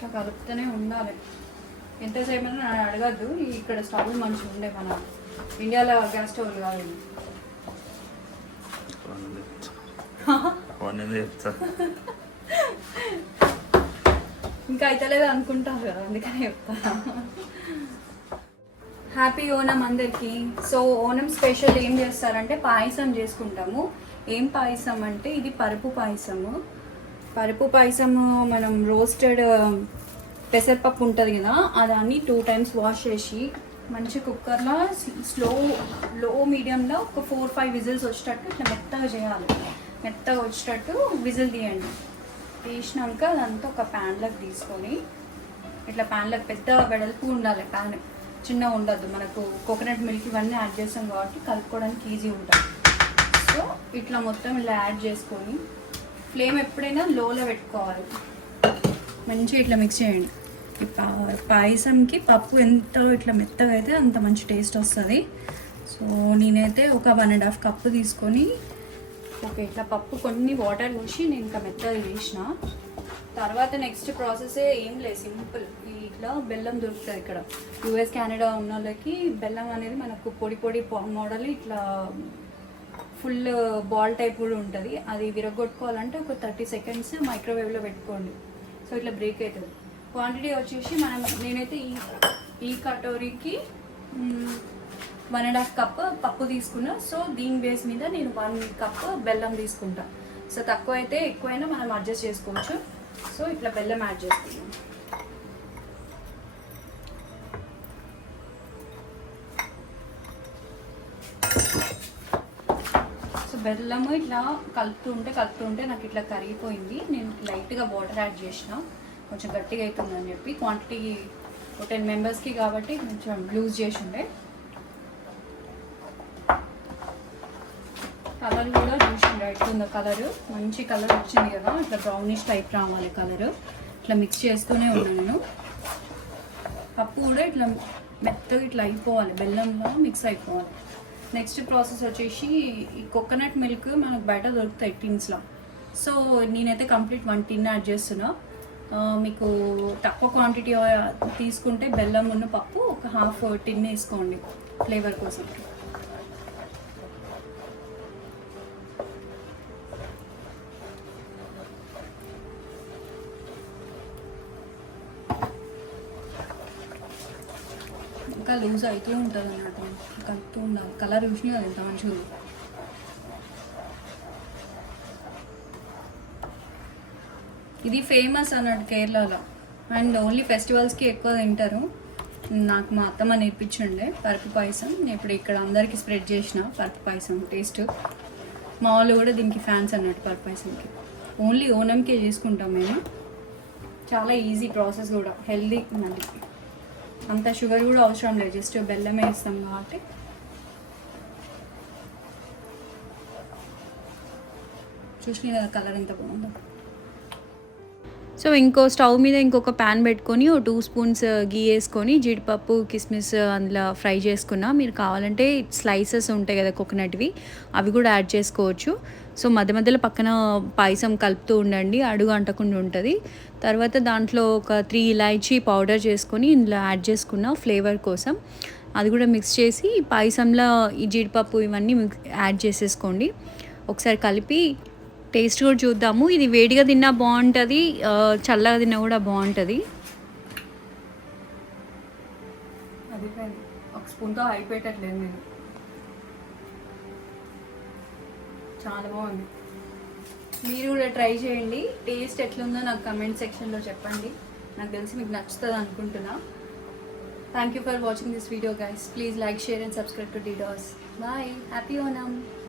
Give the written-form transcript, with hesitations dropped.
ఇట్లా కలుపుతూనే ఉండాలి. ఎంతసేపు అయినా నన్ను అడగద్దు. ఇక్కడ స్టవ్ మంచిగా ఉండే మన ఇండియాలో గ్యాస్ స్టవ్లు కాదు. ఇంకా అయితలేదు అనుకుంటారు కదా, అందుకనే చెప్తా. హ్యాపీ ఓనం అందరికి. సో ఓనం స్పెషల్ ఏం చేస్తారంటే పాయసం చేసుకుంటాము. ఏం పాయసం అంటే ఇది పరుపు పాయసము. పరుపు పాయసము మనం రోస్టెడ్ పెసరపప్పు ఉంటుంది కదా, దాన్ని 2 times వాష్ చేసి మంచి కుక్కర్లో లో మీడియంలో ఒక 4-5 విజిల్స్ వచ్చేటట్టు ఇట్లా మెత్తగా చేయాలి. మెత్తగా వచ్చేటట్టు విజిల్ తీయండి. తీసినాక అదంతా ఒక ప్యాన్లోకి తీసుకొని ఇట్లా ప్యాన్లోకి పెద్ద వెడల్పు ఉండాలి. ప్యాన్ చిన్నగా ఉండద్దు. మనకు కోకోనట్ మిల్క్ ఇవన్నీ యాడ్ చేస్తాం కాబట్టి కలుపుకోవడానికి ఈజీ ఉంటుంది. సో ఇట్లా మొత్తం ఇలా యాడ్ చేసుకొని ఫ్లేమ్ ఎప్పుడైనా లోలో పెట్టుకోవాలి. మంచిగా ఇట్లా మిక్స్ చేయండి. ఈ పాయసంకి పప్పు ఎంత ఇట్లా మెత్తగా అయితే అంత మంచి టేస్ట్ వస్తుంది. సో నేనైతే ఒక 1.5 కప్పు తీసుకొని ఓకే ఇట్లా పప్పు కొన్ని వాటర్ పోసి నేను ఇంకా మెత్తగా చేసిన తర్వాత నెక్స్ట్ ప్రాసెస్ ఏం లేదు, సింపుల్. ఇట్లా బెల్లం దొరుకుతుంది ఇక్కడ. యూఎస్ కెనడా ఉన్న వాళ్ళకి బెల్లం అనేది మనకు పొడి పొడి మోడల్ ఇట్లా ఫుల్ బాల్ టైప్ కూడా ఉంటుంది. అది విరగొట్టుకోవాలంటే ఒక 30 seconds మైక్రోవేవ్లో పెట్టుకోండి. సో ఇట్లా బ్రేక్ అవుతుంది. క్వాంటిటీ వచ్చేసి నేనైతే ఈ కటోరీకి 1.5 కప్ పప్పు తీసుకున్నా. సో దీని బేస్ మీద నేను 1 కప్ బెల్లం తీసుకుంటా. సో తక్కువ అయితే ఎక్కువైనా మనం అడ్జస్ట్ చేసుకోవచ్చు. సో ఇట్లా బెల్లం యాడ్ చేసుకున్నాం. సో బెల్లము ఇట్లా కలుపుతూ ఉంటే నాకు ఇట్లా కరిగిపోయింది. నేను లైట్గా వాటర్ యాడ్ చేసిన, కొంచెం గట్టిగా అవుతుందని చెప్పి. క్వాంటిటీ 10 మెంబర్స్కి కాబట్టి కొంచెం లూజ్ చేసి ఉండే. కలర్ కూడా చూసిండే ఎట్లుందో. కలర్ మంచి కలర్ వచ్చింది కదా, ఇట్లా బ్రౌనిష్ టైప్ రావాలి కలర్. ఇట్లా మిక్స్ చేస్తూనే ఉన్నాను నేను. పప్పు కూడా ఇట్లా మెత్తగా ఇట్లా అయిపోవాలి, బెల్లంలో మిక్స్ అయిపోవాలి. నెక్స్ట్ ప్రాసెస్ వచ్చేసి ఈ కోకోనట్ మిల్క్ మనకు బయట దొరుకుతాయి టిన్స్లో. సో నేనైతే కంప్లీట్ 1 tin యాడ్ చేస్తున్నా. మీకు తక్కువ క్వాంటిటీ తీసుకుంటే బెల్లం ఉన్న పప్పు ఒక 1/2 tin వేసుకోండి ఫ్లేవర్ కోసం. ఇంకా లూజ్ అవుతూ ఉంటుంది అన్నట్టు, కలుపుతూ ఉండాలి. కలర్ చూసినా అది ఎంత మంచిగా ఉంది. ఇది ఫేమస్ అన్నట్టు కేరళలో, అండ్ ఓన్లీ ఫెస్టివల్స్కి ఎక్కువ తింటారు. నాకు మా అత్తమ్మ నేర్పించుండే పరుపు పాయసం. నేను ఇప్పుడు ఇక్కడ అందరికీ స్ప్రెడ్ చేసిన పరుపు పాయసం టేస్ట్. మా వాళ్ళు కూడా దీనికి ఫ్యాన్స్ అన్నట్టు పరుపు పాయసంకి. ఓన్లీ ఓనంకే చేసుకుంటాం మేము. చాలా ఈజీ ప్రాసెస్ కూడా, హెల్దీ. మళ్ళీ అంత షుగర్ కూడా అవసరం లేదు, జస్ట్ బెల్లమే వేస్తాం కాబట్టి. చూసిన కదా కలర్ ఎంత బాగుందో. సో ఇంకో స్టవ్ మీద ఇంకొక ప్యాన్ పెట్టుకొని 2 spoons గీ వేసుకొని జీడిపప్పు కిస్మిస్ అందులో ఫ్రై చేసుకున్నా. మీరు కావాలంటే స్లైసెస్ ఉంటాయి కదా కోకోనట్వి, అవి కూడా యాడ్ చేసుకోవచ్చు. సో మధ్య మధ్యలో పక్కన పాయసం కలుపుతూ ఉండండి, అడుగు అంటకుండా ఉంటుంది. తర్వాత దాంట్లో ఒక 3 ఇలాచీ పౌడర్ చేసుకొని ఇందులో యాడ్ చేసుకున్న ఫ్లేవర్ కోసం. అది కూడా మిక్స్ చేసి పాయసంలో ఈ జీడిపప్పు ఇవన్నీ యాడ్ చేసేసుకోండి. ఒకసారి కలిపి టేస్ట్ కూడా చూద్దాము. ఇది వేడిగా తిన్నా బాగుంటుంది, చల్లగా తిన్నా కూడా బాగుంటుంది. అది ఒక స్పూన్తో అయిపోయేటట్లేదు నేను. చాలా బాగుంది. మీరు కూడా ట్రై చేయండి. టేస్ట్ ఎట్లుందో నాకు కమెంట్ సెక్షన్లో చెప్పండి. నాకు తెలిసి మీకు నచ్చుతుంది అనుకుంటున్నా. Thank you for watching this video guys. Please like, share and subscribe to DDoS. Bye. Happy Onam.